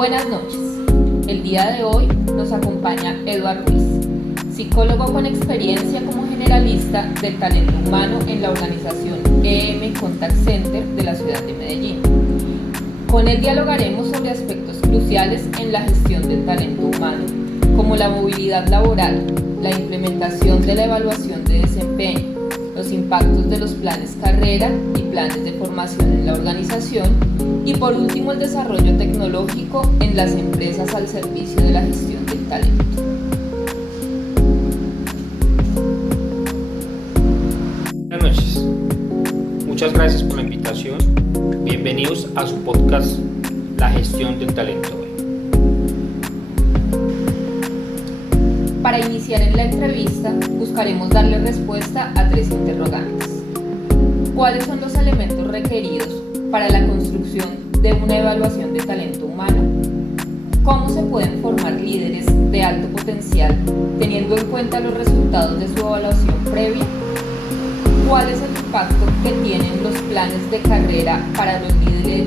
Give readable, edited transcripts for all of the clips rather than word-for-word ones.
Buenas noches. El día de hoy nos acompaña Eduardo Ruiz, psicólogo con experiencia como generalista del talento humano en la organización EM Contact Center de la ciudad de Medellín. Con él dialogaremos sobre aspectos cruciales en la gestión del talento humano, como la movilidad laboral, la implementación de la evaluación de desempeño, los impactos de los planes carrera y planes de formación en la organización y por último el desarrollo tecnológico en las empresas al servicio de la gestión del talento. Buenas noches, muchas gracias por la invitación. Bienvenidos a su podcast La Gestión del Talento. Para iniciar en la entrevista, buscaremos darle respuesta a 3 interrogantes. ¿Cuáles son los elementos requeridos para la construcción de una evaluación de talento humano? ¿Cómo se pueden formar líderes de alto potencial teniendo en cuenta los resultados de su evaluación previa? ¿Cuál es el impacto que tienen los planes de carrera para los líderes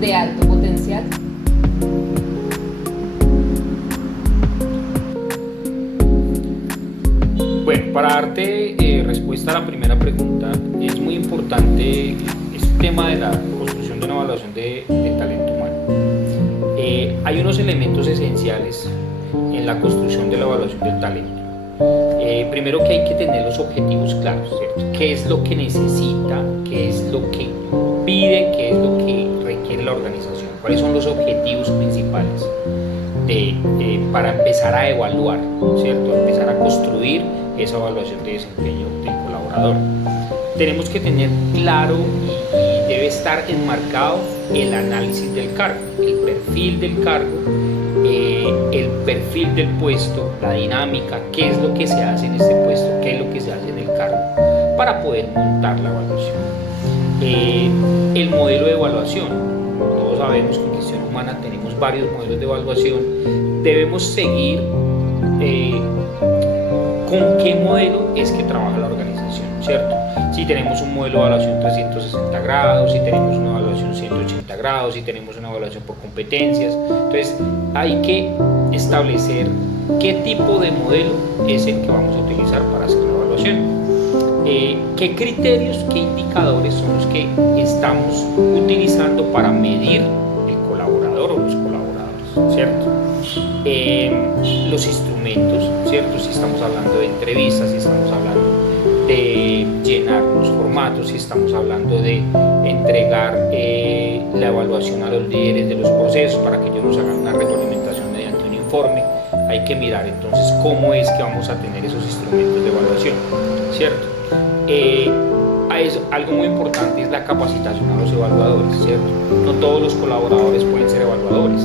de alto potencial? Bueno, para darte respuesta a la primera pregunta, es muy importante este tema de la construcción de una evaluación del talento humano. Hay unos elementos esenciales en la construcción de la evaluación del talento. Primero que hay que tener los objetivos claros, ¿cierto? ¿Qué es lo que necesita? ¿Qué es lo que pide? ¿Qué es lo que requiere la organización? ¿Cuáles son los objetivos principales para empezar a evaluar, ¿cierto? Empezar a construir esa evaluación de desempeño del colaborador. Tenemos que tener claro y debe estar enmarcado el análisis del cargo, el perfil del cargo, el perfil del puesto, la dinámica, qué es lo que se hace en este puesto, qué es lo que se hace en el cargo, para poder montar la evaluación. El modelo de evaluación, todos sabemos que en gestión humana tenemos varios modelos de evaluación, debemos seguir con qué modelo es que trabaja la organización, ¿cierto? Si tenemos un modelo de evaluación 360 grados, si tenemos una evaluación 180 grados, si tenemos una evaluación por competencias, entonces hay que establecer qué tipo de modelo es el que vamos a utilizar para hacer la evaluación. ¿Qué criterios, qué indicadores son los que estamos utilizando para medir el colaborador o los colaboradores, ¿cierto? Los instrumentos, ¿cierto? Si estamos hablando de entrevistas, si estamos hablando de llenar los formatos, si estamos hablando de entregar la evaluación a los líderes de los procesos para que ellos nos hagan una retroalimentación mediante un informe, hay que mirar entonces cómo es que vamos a tener esos instrumentos de evaluación, ¿cierto? Algo muy importante es la capacitación a los evaluadores, ¿cierto? No todos los colaboradores pueden ser evaluadores.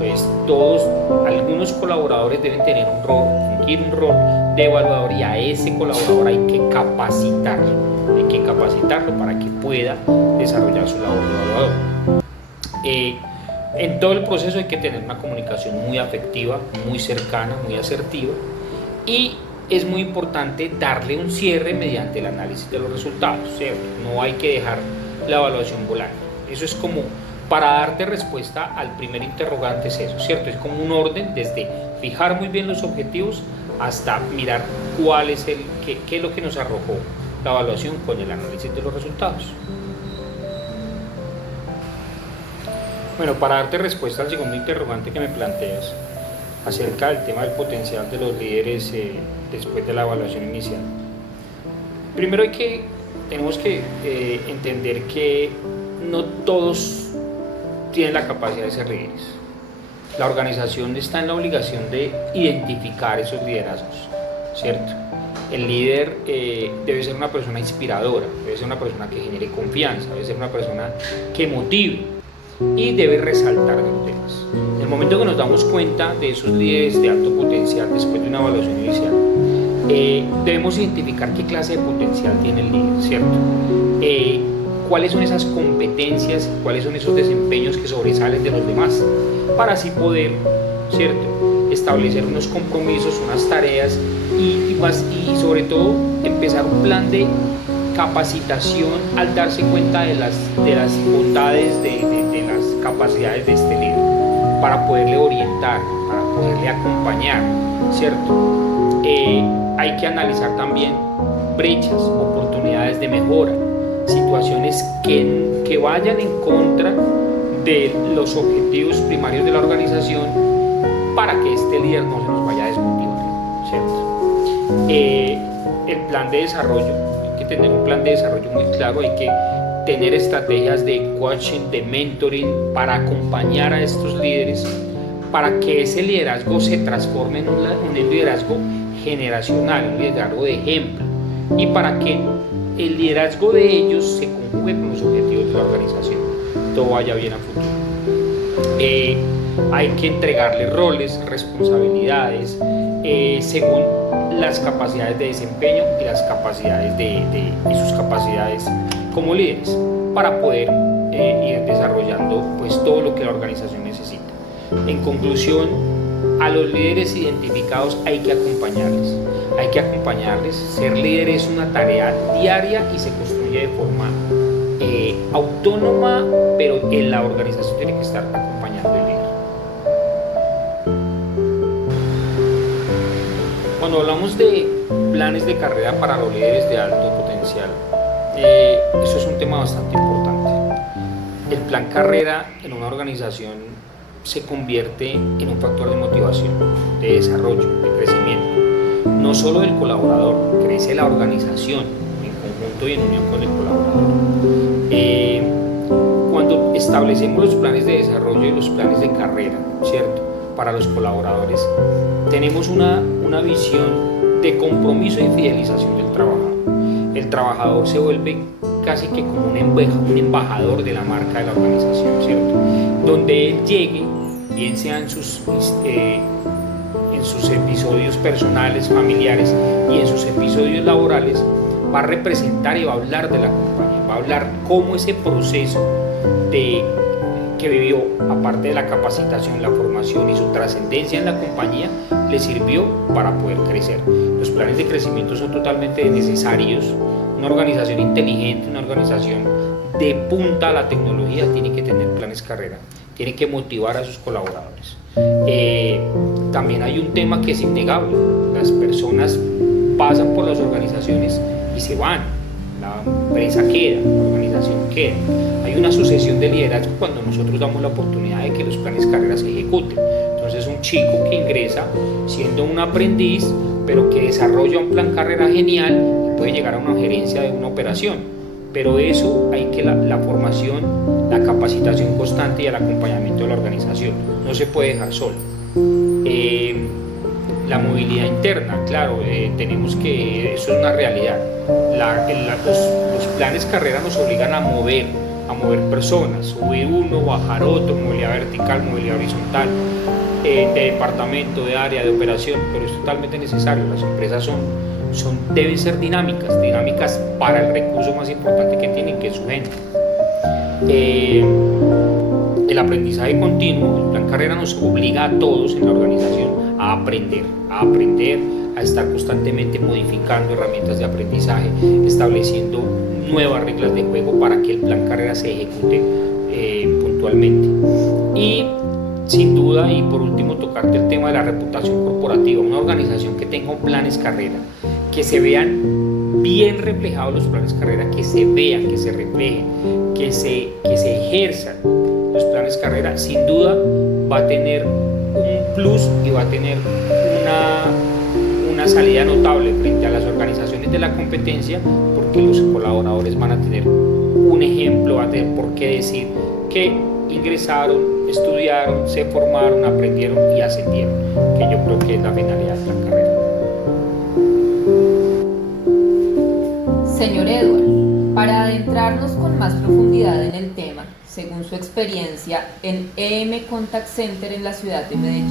Entonces, algunos colaboradores deben tener un rol, fungir un rol de evaluador y a ese colaborador hay que capacitarlo para que pueda desarrollar su labor de evaluador. En todo el proceso hay que tener una comunicación muy afectiva, muy cercana, muy asertiva y es muy importante darle un cierre mediante el análisis de los resultados, ¿cierto? No hay que dejar la evaluación volando. Eso es como para darte respuesta al primer interrogante, es eso, ¿cierto? Es como un orden desde fijar muy bien los objetivos hasta mirar qué es lo que nos arrojó la evaluación con el análisis de los resultados. Bueno, para darte respuesta al segundo interrogante que me planteas acerca del tema del potencial de los líderes después de la evaluación inicial. Primero tenemos que entender que no todos tienen la capacidad de ser líderes. La organización está en la obligación de identificar esos liderazgos, ¿cierto? El líder debe ser una persona inspiradora, debe ser una persona que genere confianza, debe ser una persona que motive y debe resaltar de los temas. En el momento que nos damos cuenta de esos líderes de alto potencial después de una evaluación inicial, debemos identificar qué clase de potencial tiene el líder, ¿cierto? Cuáles son esas competencias, cuáles son esos desempeños que sobresalen de los demás, para así poder, ¿cierto?, establecer unos compromisos, unas tareas y sobre todo empezar un plan de capacitación al darse cuenta de las bondades, de las capacidades de este líder. para poderle orientar, para poderle acompañar, ¿cierto? Hay que analizar también brechas, oportunidades de mejora, situaciones que vayan en contra de los objetivos primarios de la organización para que este líder no se nos vaya a desmotivar, ¿cierto? El plan de desarrollo, hay que tener un plan de desarrollo muy claro, hay que tener estrategias de coaching, de mentoring para acompañar a estos líderes para que ese liderazgo se transforme en un liderazgo generacional, un liderazgo de ejemplo, y para que el liderazgo de ellos se conjugue con los objetivos de la organización, todo vaya bien a futuro. Hay que entregarles roles, responsabilidades, según las capacidades de desempeño y las capacidades y sus capacidades como líderes, para poder ir desarrollando pues todo lo que la organización necesita. En conclusión, a los líderes identificados hay que acompañarles. Ser líder es una tarea diaria y se construye de forma autónoma, pero en la organización tiene que estar acompañando el líder. Cuando hablamos de planes de carrera para los líderes de alto potencial, eso es un tema bastante importante. El plan carrera en una organización se convierte en un factor de motivación, de desarrollo, de crecimiento. No solo del colaborador, crece la organización en conjunto y en unión con el colaborador. Cuando establecemos los planes de desarrollo y los planes de carrera, ¿cierto?, para los colaboradores, tenemos una visión de compromiso y fidelización del trabajador. El trabajador se vuelve casi que como un embajador de la marca de la organización, ¿cierto?, donde él llegue, bien sea en sus episodios personales, familiares y en sus episodios laborales, va a representar y va a hablar de la compañía, va a hablar cómo ese proceso que vivió, aparte de la capacitación, la formación y su trascendencia en la compañía, le sirvió para poder crecer. Los planes de crecimiento son totalmente necesarios. Una organización inteligente, una organización de punta a la tecnología tiene que tener planes carrera, tiene que motivar a sus colaboradores. También hay un tema que es innegable: las personas pasan por las organizaciones y se van, la empresa queda, la organización queda. Hay una sucesión de liderazgo cuando nosotros damos la oportunidad de que los planes carrera se ejecuten. Entonces, un chico que ingresa siendo un aprendiz, pero que desarrolla un plan carrera genial, puede llegar a una gerencia de una operación. Pero eso hay que la formación, la capacitación constante y el acompañamiento de la organización. No se puede dejar solo. La movilidad interna, claro, tenemos que, eso es una realidad. Los planes carrera nos obligan a mover personas, subir uno, bajar otro, movilidad vertical, movilidad horizontal, de departamento, de área, de operación, pero es totalmente necesario. Las empresas deben ser dinámicas para el recurso más importante que tienen, que es su gente. El aprendizaje continuo, el plan carrera nos obliga a todos en la organización a aprender, a estar constantemente modificando herramientas de aprendizaje, estableciendo nuevas reglas de juego para que el plan carrera se ejecute puntualmente. Y sin duda, y por último, tocarte el tema de la reputación corporativa. Una organización que tenga planes carrera, que se vean bien reflejados los planes carrera, que se vean, que se reflejen, que se ejerzan los planes carrera, sin duda va a tener un plus y va a tener una salida notable frente a las organizaciones de la competencia, porque los colaboradores van a tener un ejemplo, van a tener por qué decir que ingresaron, estudiaron, se formaron, aprendieron y ascendieron, que yo creo que es la finalidad de la carrera. Señor Edward, para adentrarnos con más profundidad en el tema, según su experiencia en EM Contact Center en la ciudad de Medellín,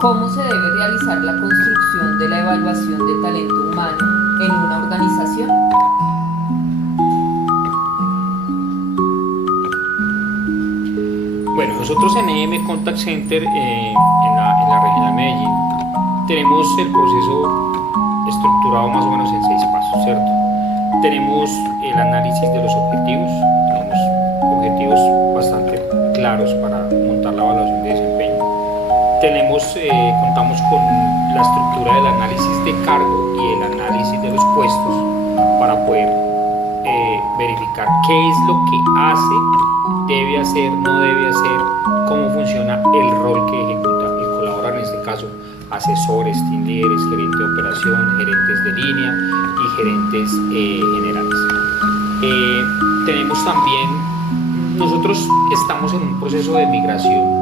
¿cómo se debe realizar la construcción de la evaluación de talento humano en una organización? Bueno, nosotros en EM Contact Center en la región de Medellín tenemos el proceso estructurado más o menos en 6 pasos, ¿cierto? Tenemos el análisis de los objetivos, tenemos objetivos bastante claros para montar la evaluación de desempeño. Contamos con la estructura del análisis de cargo y el análisis de los puestos para poder verificar qué es lo que hace, debe hacer, no debe hacer, cómo funciona el rol que ejecuta el colaborador, en este caso asesores, team leaders, gerente de operación, gerentes de línea y gerentes generales. Tenemos también, nosotros estamos en un proceso de migración,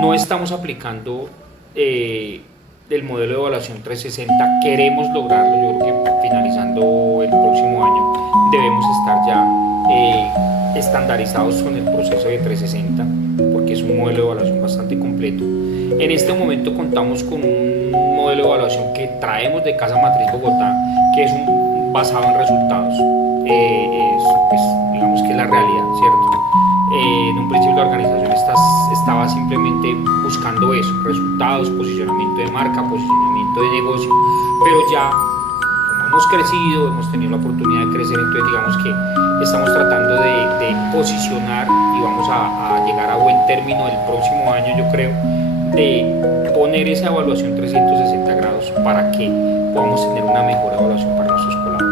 no estamos aplicando el modelo de evaluación 360, queremos lograrlo. Yo creo que finalizando el próximo año debemos estar ya estandarizados con el proceso de 360, porque es un modelo de evaluación bastante completo. En este momento contamos con un modelo de evaluación que traemos de Casa Matriz Bogotá, que es basado en resultados. Pues, digamos que es la realidad, ¿cierto? En un principio la organización estaba simplemente buscando eso, resultados, posicionamiento de marca, posicionamiento de negocio, pero ya como hemos crecido, hemos tenido la oportunidad de crecer, entonces digamos que estamos tratando de posicionar y vamos a llegar a buen término el próximo año, yo creo, de poner esa evaluación 360 grados para que podamos tener una mejor evaluación para nuestros colaboradores.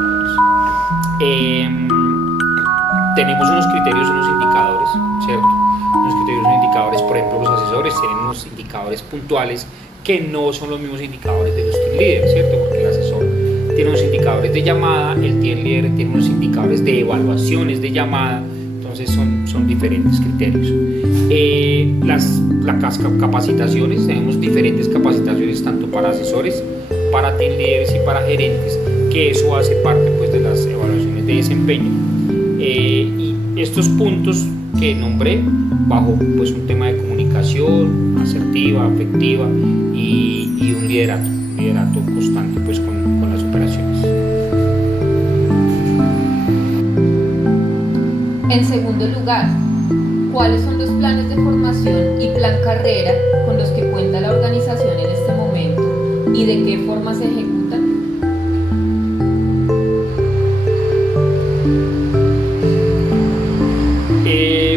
Tenemos unos criterios, unos indicadores, ¿cierto? Unos criterios, unos indicadores, por ejemplo, los asesores tienen unos indicadores puntuales que no son los mismos indicadores de los team leaders, ¿cierto? Porque el asesor tiene unos indicadores de llamada, el team leader tiene unos indicadores de evaluaciones de llamada, entonces son diferentes criterios. Las capacitaciones, tenemos diferentes capacitaciones tanto para asesores, para team leaders y para gerentes, que eso hace parte pues, de las evaluaciones de desempeño. Y estos puntos que nombré bajo pues, un tema de comunicación asertiva, afectiva y un liderato constante pues, con las operaciones. En segundo lugar, ¿cuáles son los planes de formación y plan carrera con los que cuenta la organización en este momento y de qué forma se ejecutan?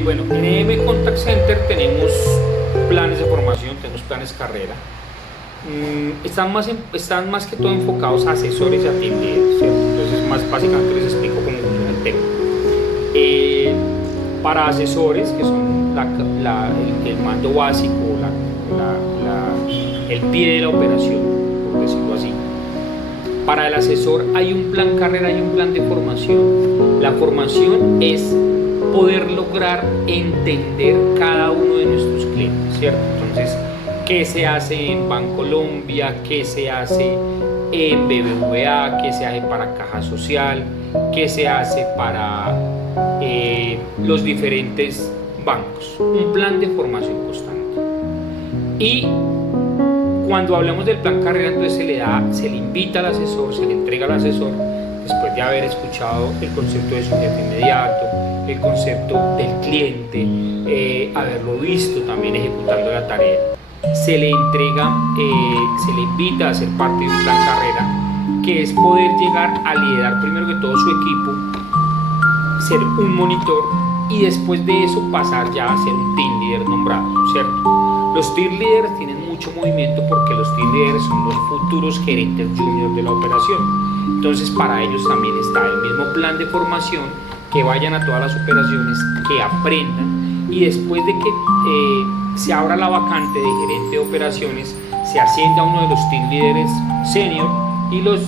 Bueno, en EM Contact Center tenemos planes de formación, tenemos planes carrera. Están más que todo enfocados a asesores y a team leaders, ¿cierto? Entonces, básicamente les explico cómo funciona el tema. Para asesores, que son el mando básico, el pie de la operación, por decirlo así. Para el asesor hay un plan carrera y un plan de formación. La formación es poder lograr entender cada uno de nuestros clientes, ¿cierto? Entonces, ¿qué se hace en Bancolombia? ¿Qué se hace en BBVA? ¿Qué se hace para Caja Social? ¿Qué se hace para los diferentes bancos? Un plan de formación constante. Y cuando hablamos del plan carrera, entonces se le invita al asesor, se le entrega al asesor, después de haber escuchado el concepto de su jefe inmediato, el concepto del cliente, haberlo visto también ejecutando la tarea, se le entrega, se le invita a ser parte de un plan carrera, que es poder llegar a liderar primero que todo su equipo, ser un monitor y después de eso pasar ya a ser un team leader nombrado, ¿cierto? Los team leaders tienen mucho movimiento porque los team leaders son los futuros gerentes juniors de la operación. Entonces para ellos también está el mismo plan de formación, que vayan a todas las operaciones, que aprendan y después de que se abra la vacante de gerente de operaciones, se ascienda a uno de los team leaders senior y los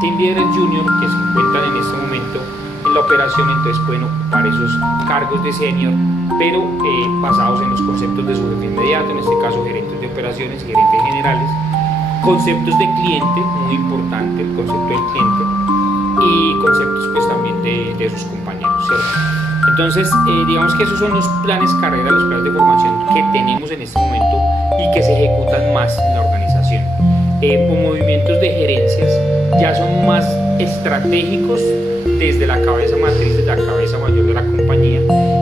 team leaders junior que se encuentran en este momento en la operación, entonces pueden ocupar esos cargos de senior, pero basados en los conceptos de su jefe inmediato, en este caso gerentes de operaciones y gerentes generales, conceptos de cliente, muy importante el concepto del cliente, y conceptos pues también de sus compañeros, ¿cierto? Entonces digamos que esos son los planes carrera, los planes de formación que tenemos en este momento y que se ejecutan más en la organización. Con movimientos de gerencias ya son más estratégicos desde la cabeza matriz, desde la cabeza mayor de la compañía,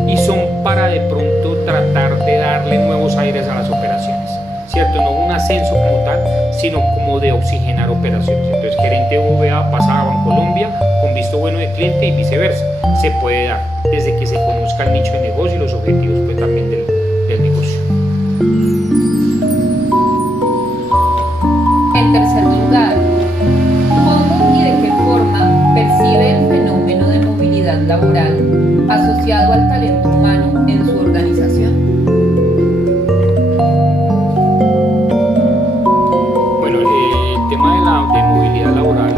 y son para de pronto tratar de darle nuevos aires a las operaciones, ¿cierto? No un ascenso como tal, sino como de oxigenar operaciones. Entonces, gerente de VA pasa a Bancolombia con visto bueno de cliente y viceversa. Se puede dar desde que se conozca el nicho de negocio y los objetivos pues, también del negocio. En tercer lugar, ¿cómo y de qué forma percibe el fenómeno de movilidad laboral asociado al talento humano en su organización? Bueno, el tema de movilidad laboral,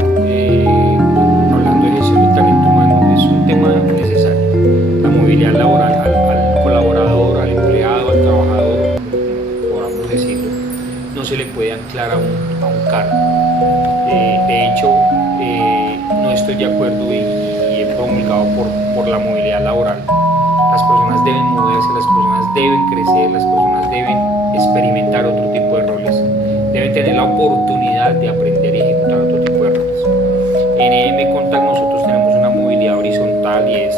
hablando de gestión del talento humano, es un tema necesario. La movilidad laboral al colaborador, al empleado, al trabajador, podamos decirlo, no se le puede anclar a un cargo. De hecho, no estoy de acuerdo y he promulgado por la movilidad laboral. Las personas deben moverse, las personas deben crecer, las personas deben experimentar otro tipo de roles, deben tener la oportunidad de aprender y ejecutar otro tipo de roles. En EM Contact nosotros tenemos una movilidad horizontal y es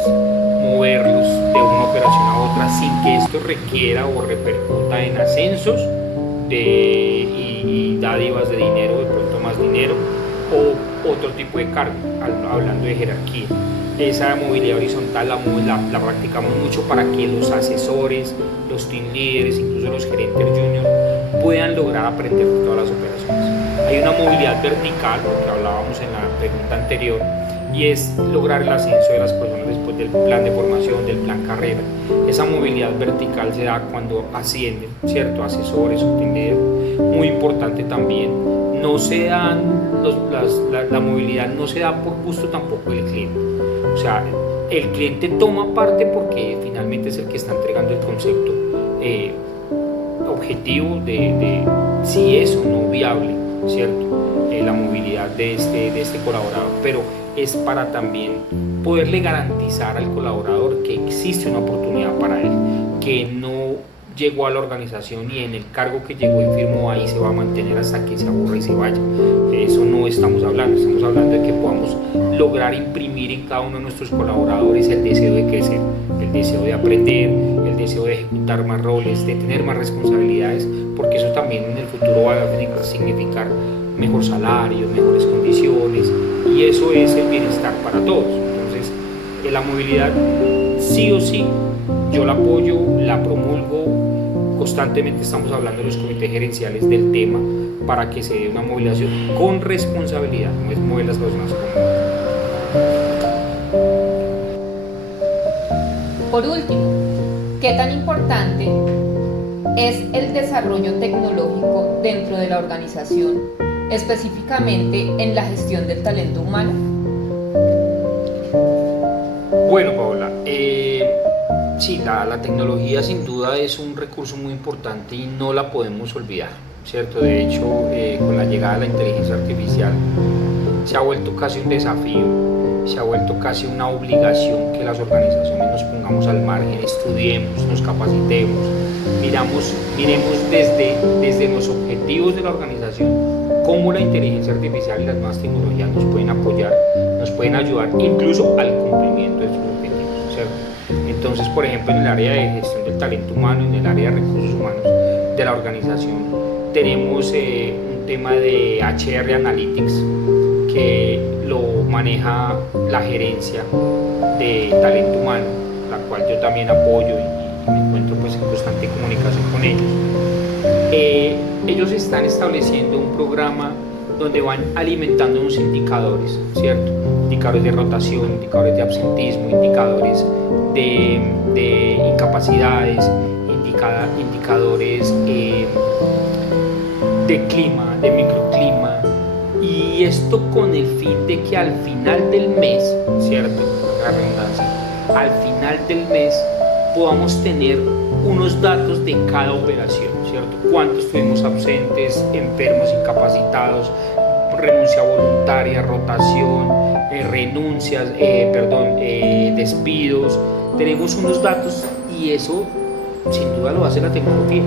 moverlos de una operación a otra sin que esto requiera o repercuta en ascensos y dádivas de dinero, de pronto más dinero, o otro tipo de cargo, hablando de jerarquía. Esa movilidad horizontal la practicamos mucho para que los asesores, los team leaders, incluso los gerentes junior puedan lograr aprender de todas las operaciones. Hay una movilidad vertical, porque hablábamos en la pregunta anterior, y es lograr el ascenso de las personas después del plan de formación, del plan carrera. Esa movilidad vertical se da cuando ascienden, ¿cierto? Asesores o team leaders. Muy importante también, no se dan la movilidad no se da por gusto tampoco del cliente. O sea, el cliente toma parte porque finalmente es el que está entregando el concepto objetivo de si es o no viable, ¿cierto? La movilidad de este colaborador, pero es para también poderle garantizar al colaborador que existe una oportunidad para él, que no llegó a la organización y en el cargo que llegó y firmó ahí se va a mantener hasta que se aburra y se vaya. De eso no estamos hablando de que podamos lograr imprimir en cada uno de nuestros colaboradores el deseo de crecer, el deseo de aprender, el deseo de ejecutar más roles, de tener más responsabilidades, porque eso también en el futuro va a significar mejor salario, mejores condiciones, y eso es el bienestar para todos. Entonces, la movilidad sí o sí, yo la apoyo, la promulgo, constantemente estamos hablando en los comités gerenciales del tema para que se dé una movilización con responsabilidad, no es mover las personas como. Por último, ¿qué tan importante es el desarrollo tecnológico dentro de la organización, específicamente en la gestión del talento humano? Bueno, Paola, sí, la tecnología sin duda es un recurso muy importante y no la podemos olvidar, ¿cierto? De hecho, con la llegada de la inteligencia artificial se ha vuelto casi un desafío, se ha vuelto casi una obligación que las organizaciones nos pongamos al margen, estudiemos, nos capacitemos, miremos desde los objetivos de la organización cómo la inteligencia artificial y las nuevas tecnologías nos pueden apoyar, nos pueden ayudar incluso al cumplimiento de sus objetivos, ¿cierto? Entonces, por ejemplo, en el área de gestión del talento humano, en el área de recursos humanos de la organización, tenemos un tema de HR Analytics que lo maneja la gerencia de talento humano, la cual yo también apoyo y me encuentro pues en constante comunicación con ellos. Ellos están estableciendo un programa donde van alimentando unos indicadores, ¿cierto? Indicadores de rotación, indicadores de absentismo, indicadores de incapacidades, indicadores de clima, de microclima, y esto con el fin de que al final del mes, ¿cierto? La redundancia, al final del mes podamos tener unos datos de cada operación, ¿cierto? ¿Cuántos tuvimos absentes, enfermos, incapacitados, renuncia voluntaria, rotación, renuncias, despidos? Tenemos unos datos y eso sin duda lo hace la tecnología,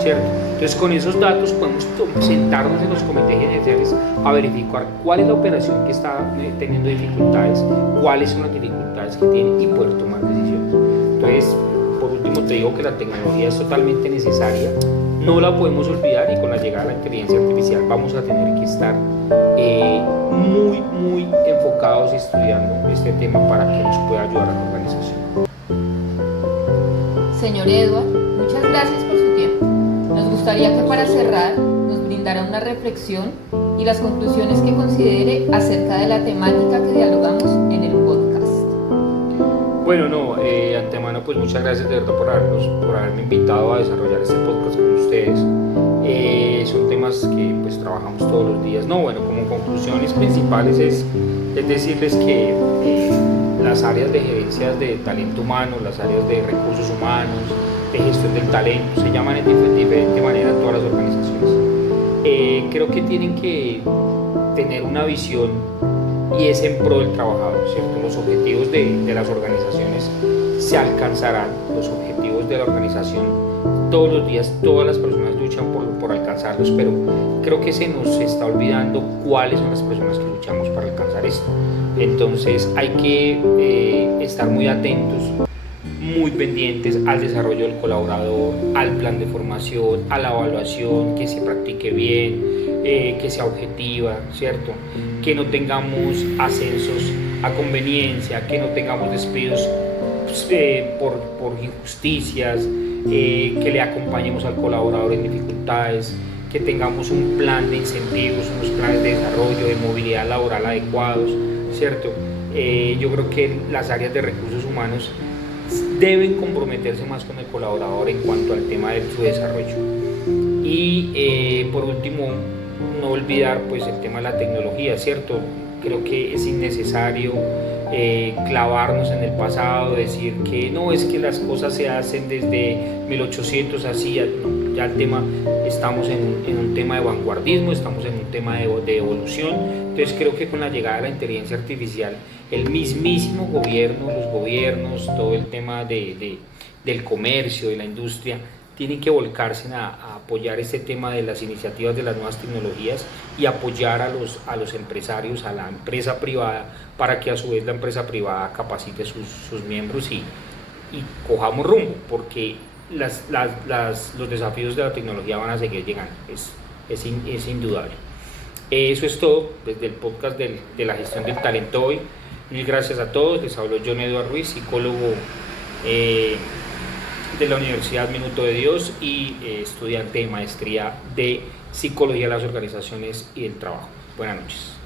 ¿cierto? Entonces con esos datos podemos sentarnos en los comités gerenciales a verificar cuál es la operación que está teniendo dificultades, cuáles son las dificultades que tiene y poder tomar decisiones. Entonces, por último te digo que la tecnología es totalmente necesaria, no la podemos olvidar, y con la llegada de la inteligencia artificial vamos a tener que estar muy enfocados estudiando este tema para que nos pueda ayudar a la organización. Señor Edward, muchas gracias por su tiempo. Nos gustaría que para cerrar nos brindara una reflexión y las conclusiones que considere acerca de la temática que dialogamos en el podcast. Bueno, antemano pues muchas gracias de verdad por haberme invitado a desarrollar este podcast con ustedes. Son temas que pues trabajamos todos los días. Como conclusiones principales es decirles que las áreas de gerencias de talento humano, las áreas de recursos humanos, de gestión del talento, se llaman de diferente manera en todas las organizaciones. Creo que tienen que tener una visión y es en pro del trabajador, ¿cierto? Los objetivos de las organizaciones se alcanzarán, los objetivos de la organización todos los días, todas las personas luchan por alcanzarlos, pero creo que se nos está olvidando cuáles son las personas que luchamos para alcanzar esto. Entonces hay que estar muy atentos, muy pendientes al desarrollo del colaborador, al plan de formación, a la evaluación, que se practique bien, que sea objetiva, ¿cierto? Que no tengamos ascensos a conveniencia, que no tengamos despidos por injusticias, que le acompañemos al colaborador en dificultades, que tengamos un plan de incentivos, unos planes de desarrollo, de movilidad laboral adecuados, ¿cierto? Yo creo que las áreas de recursos humanos deben comprometerse más con el colaborador en cuanto al tema de su desarrollo. Y por último, no olvidar pues el tema de la tecnología, ¿cierto? Creo que es innecesario clavarnos en el pasado, decir que no, es que las cosas se hacen desde 1800 así, no, ya el tema, estamos en un tema de vanguardismo, estamos en un tema de evolución. Entonces creo que con la llegada de la inteligencia artificial, el mismísimo gobierno, los gobiernos, todo el tema del comercio, de la industria, tienen que volcarse a apoyar este tema de las iniciativas de las nuevas tecnologías y apoyar a los empresarios, a la empresa privada, para que a su vez la empresa privada capacite sus miembros y cojamos rumbo, porque los desafíos de la tecnología van a seguir llegando, es indudable. Eso es todo desde el podcast de la gestión del talento hoy. Mil gracias a todos, les habló John Edward Ruiz, psicólogo de la Universidad Minuto de Dios y estudiante de maestría de Psicología de las Organizaciones y del Trabajo. Buenas noches.